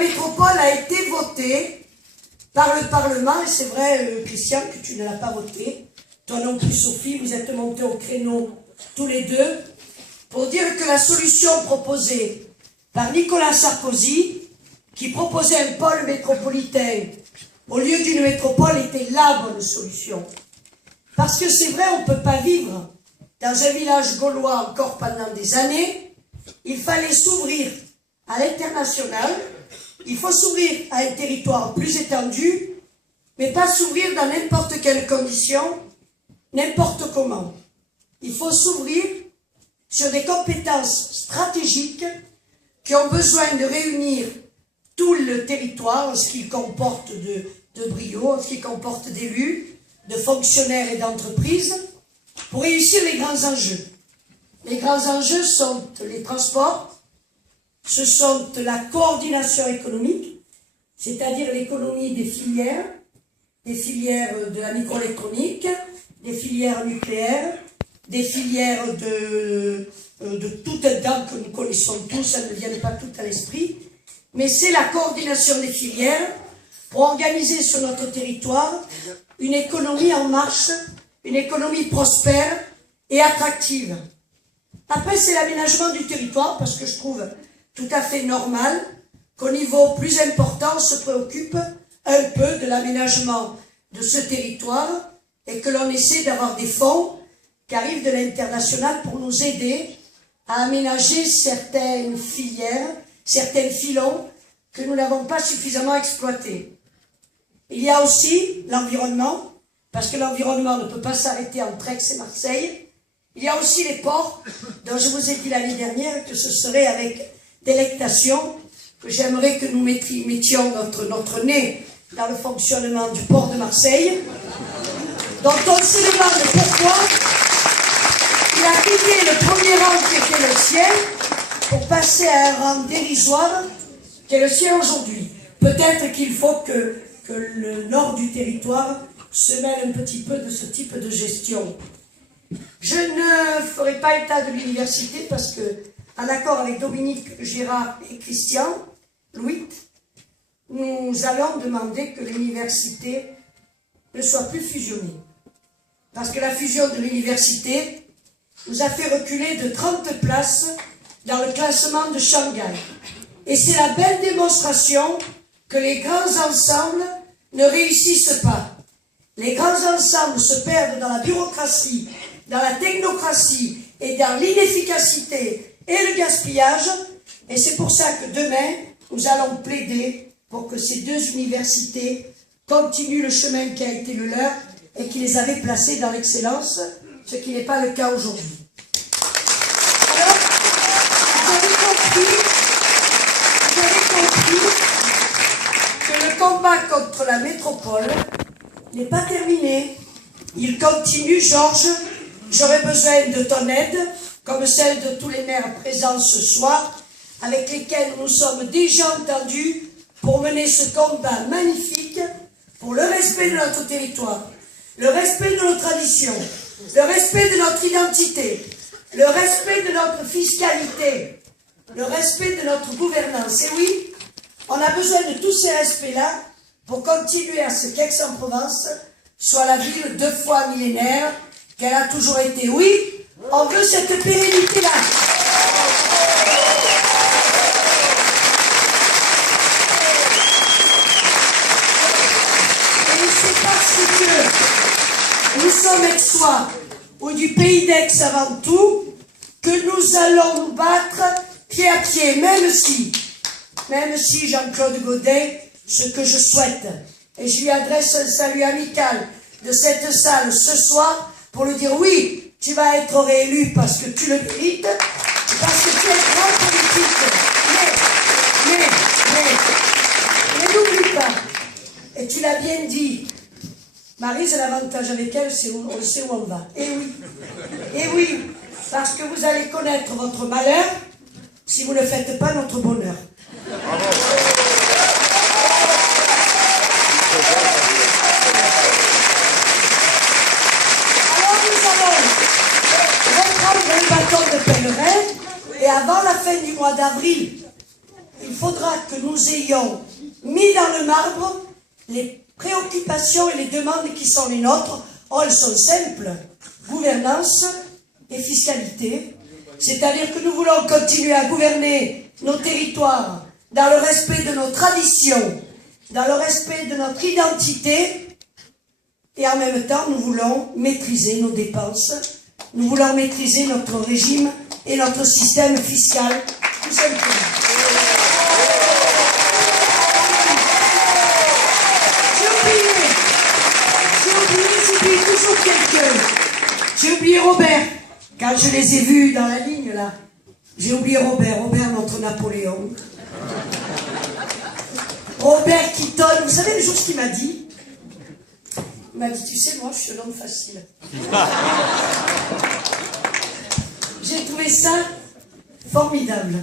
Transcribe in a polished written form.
métropole a été votée par le Parlement, et c'est vrai, Christian, que tu ne l'as pas votée. Toi non plus, Sophie, vous êtes montés au créneau tous les deux, pour dire que la solution proposée par Nicolas Sarkozy, qui proposait un pôle métropolitain au lieu d'une métropole, était la bonne solution. Parce que c'est vrai, on ne peut pas vivre dans un village gaulois encore pendant des années. Il fallait s'ouvrir à l'international, il faut s'ouvrir à un territoire plus étendu, mais pas s'ouvrir dans n'importe quelle condition, n'importe comment. Il faut s'ouvrir sur des compétences stratégiques qui ont besoin de réunir tout le territoire en ce qu'il comporte de brio, en ce qu'il comporte d'élus, de fonctionnaires et d'entreprises, pour réussir les grands enjeux. Les grands enjeux sont les transports, ce sont la coordination économique, c'est-à-dire l'économie des filières de la microélectronique, des filières nucléaires, des filières de tout un temps que nous connaissons tous, ça ne vient pas tout à l'esprit, mais c'est la coordination des filières pour organiser sur notre territoire une économie en marche, une économie prospère et attractive. Après, c'est l'aménagement du territoire, parce que je trouve tout à fait normal qu'au niveau plus important, on se préoccupe un peu de l'aménagement de ce territoire et que l'on essaie d'avoir des fonds qui arrivent de l'international pour nous aider à aménager certaines filières, certains filons que nous n'avons pas suffisamment exploités. Il y a aussi l'environnement, parce que l'environnement ne peut pas s'arrêter entre Aix et Marseille. Il y a aussi les ports, dont je vous ai dit l'année dernière que ce serait avec délectation que j'aimerais que nous mettions notre nez dans le fonctionnement du port de Marseille, dont on se demande pourquoi il a quitté le premier rang qui était le sien pour passer à un rang dérisoire qui est le sien aujourd'hui. Peut-être qu'il faut que le nord du territoire se mêle un petit peu de ce type de gestion. Je ne ferai pas état de l'université parce que, en accord avec Dominique, Gérard et Christian, Louis, nous allons demander que l'université ne soit plus fusionnée. Parce que la fusion de l'université nous a fait reculer de 30 places dans le classement de Shanghai. Et c'est la belle démonstration que les grands ensembles ne réussissent pas. Les grands ensembles se perdent dans la bureaucratie, dans la technocratie et dans l'inefficacité et le gaspillage. Et c'est pour ça que demain, nous allons plaider pour que ces deux universités continuent le chemin qui a été le leur et qui les avait placés dans l'excellence, ce qui n'est pas le cas aujourd'hui. Alors, vous avez compris que le combat contre la métropole n'est pas terminé. Il continue, Georges. J'aurais besoin de ton aide, comme celle de tous les maires présents ce soir, avec lesquels nous sommes déjà entendus pour mener ce combat magnifique pour le respect de notre territoire, le respect de nos traditions, le respect de notre identité, le respect de notre fiscalité, le respect de notre gouvernance. Et oui, on a besoin de tous ces respects-là pour continuer à ce qu'Aix-en-Provence soit la ville 2 fois millénaire qu'elle a toujours été. Oui, on veut cette pérennité-là. Et c'est parce que nous sommes Aixois, ou du pays d'Aix avant tout, que nous allons nous battre pied à pied, même si Jean-Claude Godet, ce que je souhaite, et je lui adresse un salut amical de cette salle ce soir, pour lui dire oui, tu vas être réélu parce que tu le mérites, parce que tu es grand politique. Mais n'oublie pas, et tu l'as bien dit, Maryse, l'avantage avec elle, c'est on sait où on va. Et oui, parce que vous allez connaître votre malheur si vous ne faites pas notre bonheur. De pèlerin, et avant la fin du mois d'avril, il faudra que nous nous ayons mis dans le marbre les préoccupations et les demandes qui sont les nôtres. Oh, elles sont simples. Gouvernance et fiscalité. C'est-à-dire que nous voulons continuer à gouverner nos territoires dans le respect de nos traditions, dans le respect de notre identité, et en même temps, nous voulons maîtriser nos dépenses, nous voulons maîtriser notre régime et notre système fiscal, tout simplement. J'ai oublié toujours quelqu'un. J'ai oublié Robert, quand je les ai vus dans la ligne, là. J'ai oublié Robert, notre Napoléon. Robert qui donne, vous savez le jour ce qu'il m'a dit? Il m'a dit, tu sais, moi, je suis l'homme facile. J'ai trouvé ça formidable.